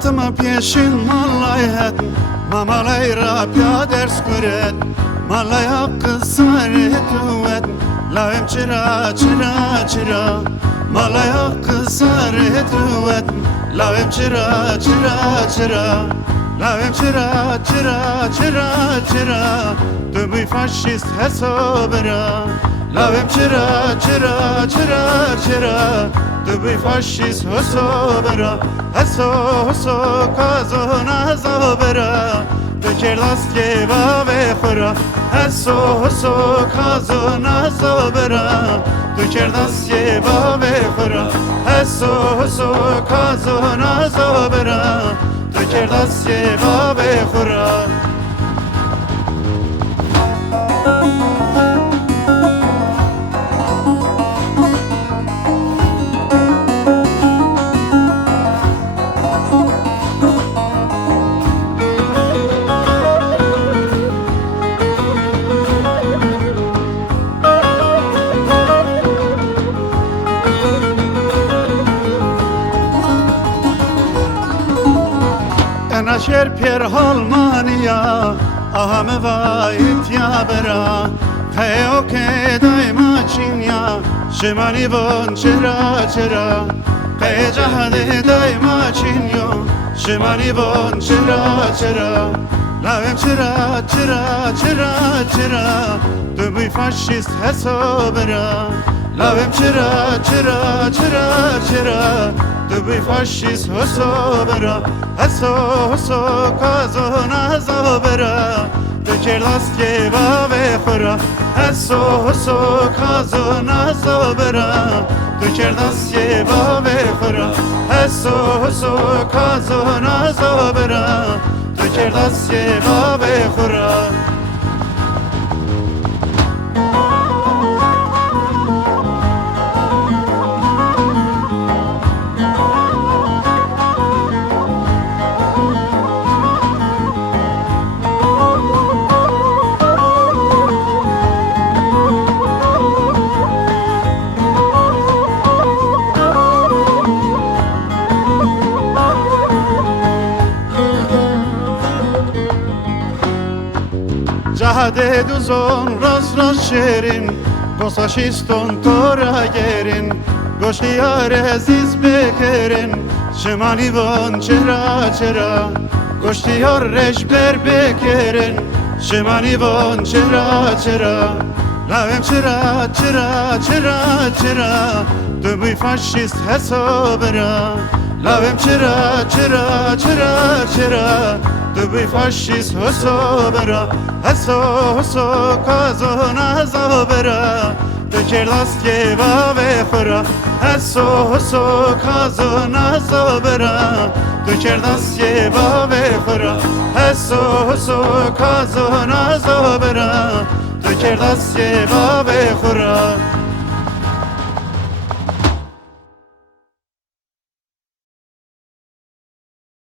Hatıma peşin mallayet Mamalay rapya ders göret Malaya kısar etüvet Lavem çıra çıra çıra Malaya kısar etüvet Lavem çıra çıra çıra Lavem çıra çıra çıra çıra Döbüy faşist hesobera Lavem çıra çıra çıra çıra Döbüy faşist hesobera Heso heso kazona zobera Döker daske ve khora Heso heso kazona zobera Döker daske ve khora Heso heso kazona zobera Döker daske ve khora Naşer per Almanya Ahame vayit ya bera Teo ke daima Çinya Şimali bon çera çera Te cahade daima Çinyo Şimali bon çera çera Lavem çera çera çera çera Döbüy faşist hesobera Lavem çera çera çera çera Döbüy faşist hesobera Heso heso kazona zobera Döker daske ve khora Heso heso kazona zobera Döker daske ve khora Heso heso kazona zobera Döker daske ve khora Cahade duzon ras şerin Gosaşiston tora gerin Goşiyar aziz bekerin Şimali von çera çera Goşiyar reşber bekerin Şimali von çera çera Lavem çıra çıra çıra çıra Döbüy faşist hesobera Lavem çıra çıra çıra çıra Döbüy faşist hesobera Heso heso kazona zobera Döker daske ve khora Heso heso kazona zobera Döker daske ve khora Heso heso kazona zobera Döker daske ve khora